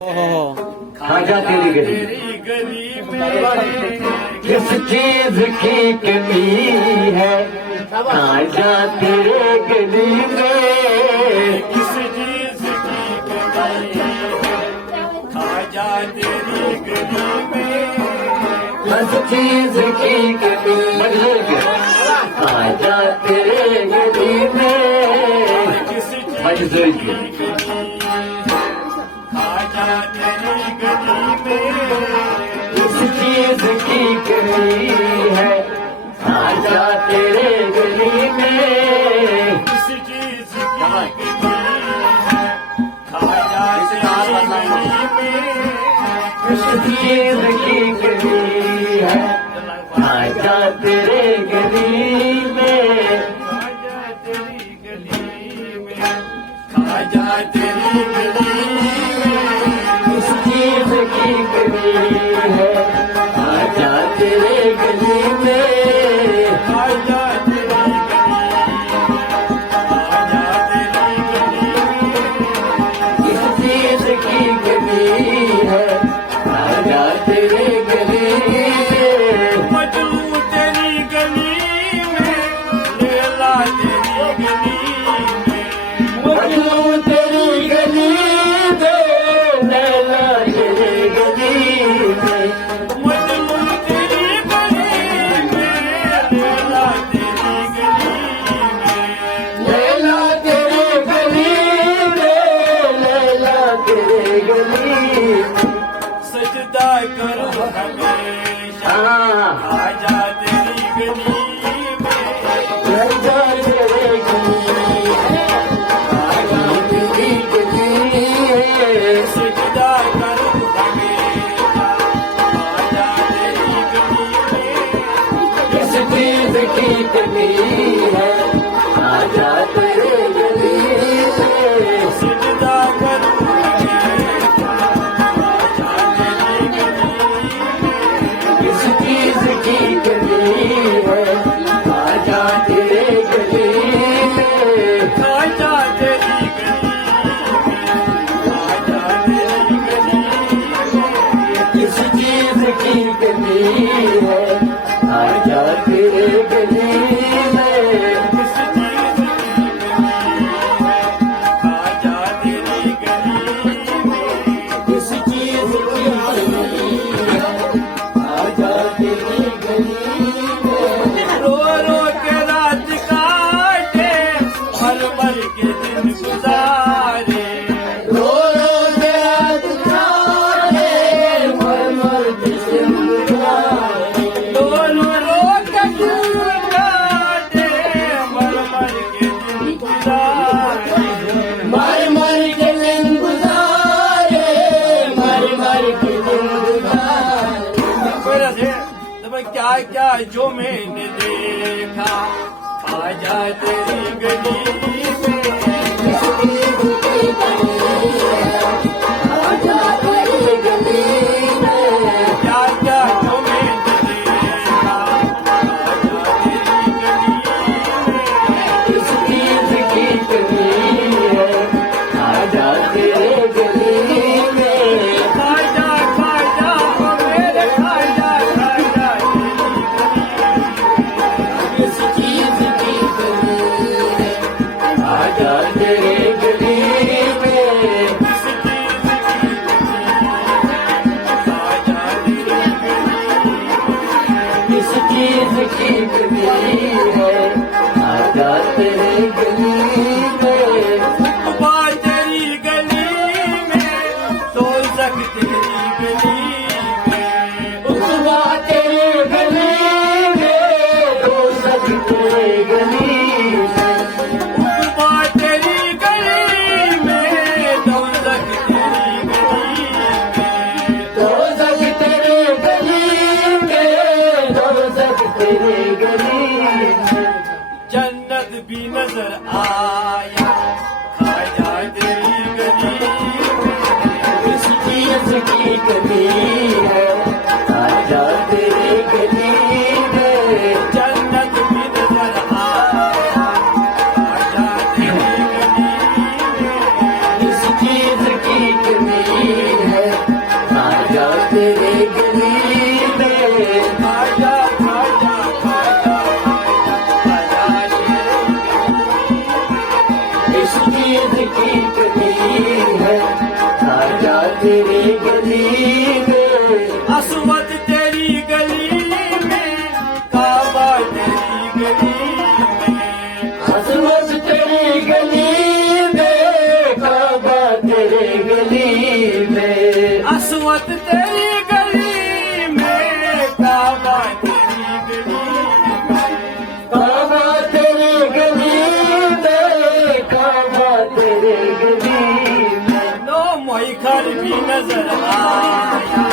खाजा तेरी गली किस चीज की कमी है। खाजा तेरे गली में किस चीज की कमी है। खाजा तेरी गली में किस चीज की कमी। खाजा तेरे गली में किस चीज मजदूर की कमी है। खाजा तेरी गली में किस चीज की कमी है। खाजा तेरे गली में किस चीज की कमी है। खाजा तेरी गली में किस चीज की कमी है। खाजा तेरे गली में खाजा तेरी गली में खाजा तेरी गली में किस चीज की कमी है। खाजा तेरे गली में खाजा तेरी किस चीज की कमी है। खाजा तेरे गली में मजनू तेरी गली में लैला तेरी गली में मजनू तेरी गली में लैला तेरे गली में मजनू तेरी गली में लैला तेरी गली में लैला तेरे गली में लैला तेरे गली में सजदा करो हमेशा हाँ खाजा तेरी गली में लैला तेरे गली है। खाजा तेरी गली है। सजदा करो हमेशा खाजा तेरी गली में किस चीज की कमी है। खाजा तेरे गली में सजदा करो हमेशा खाजा तेरी गली में किस चीज की कमी है। खाजा तेरे गली में खाजा तेरी गली में खाजा तेरी गली में किस चीज की कमी है। खाजा तेरे गली में किस चीज की कमी है। खाजा तेरी गली में किस चीज की कमी है। खाजा तेरे गली में रो रो के रात काटे भर भर के दिन गुजारे रो रो के रात काटे मर मर के दिन गुजारे। दोनों रो के दिन काटे भर भर के दिन गुजारे मर मर के दिन गुजारे मर मर के दिन गुजारे। क्या क्या जो मैंने देखा खाजा तेरी गली में खाजा तेरे गली में क्या क्या जो मैंने देखा खाजा तेरी गली में किस चीज की कमी है। खाजा तेरे गली में खाजा खाजा ओ मेरे खाजा खाजा किस चीज की कमी है। खाजा तेरे गली में किस चीज की खाजा तेरी किस चीज की कमी है। खाजा तेरे गली में बार तेरी गली में दोज़ख तेरी गली में उतवा तेरे गली में दोज़ख तेरे गली में बार तेरी गली में दोज़ख तेरी गली में दोज़ख तेरे गली में दोज़ख तेरे गली में जन्नत भी नजर आया खाजा तेरी गली में किस चीज की कमी है। खाजा तेरे गली में जन्नत भी नजर आया खाजा तेरी गली में किस चीज की कमी है। तेरी गली में, असमत तेरी गली में, काबा तेरी गली में, असमत तेरी गली में, काबा तेरी गली में, असमत तेरी गली में, काबा तेरी गली में, काबा तेरी गली में, काबा तेरी गली में। लो मोई घर भी नजर आया,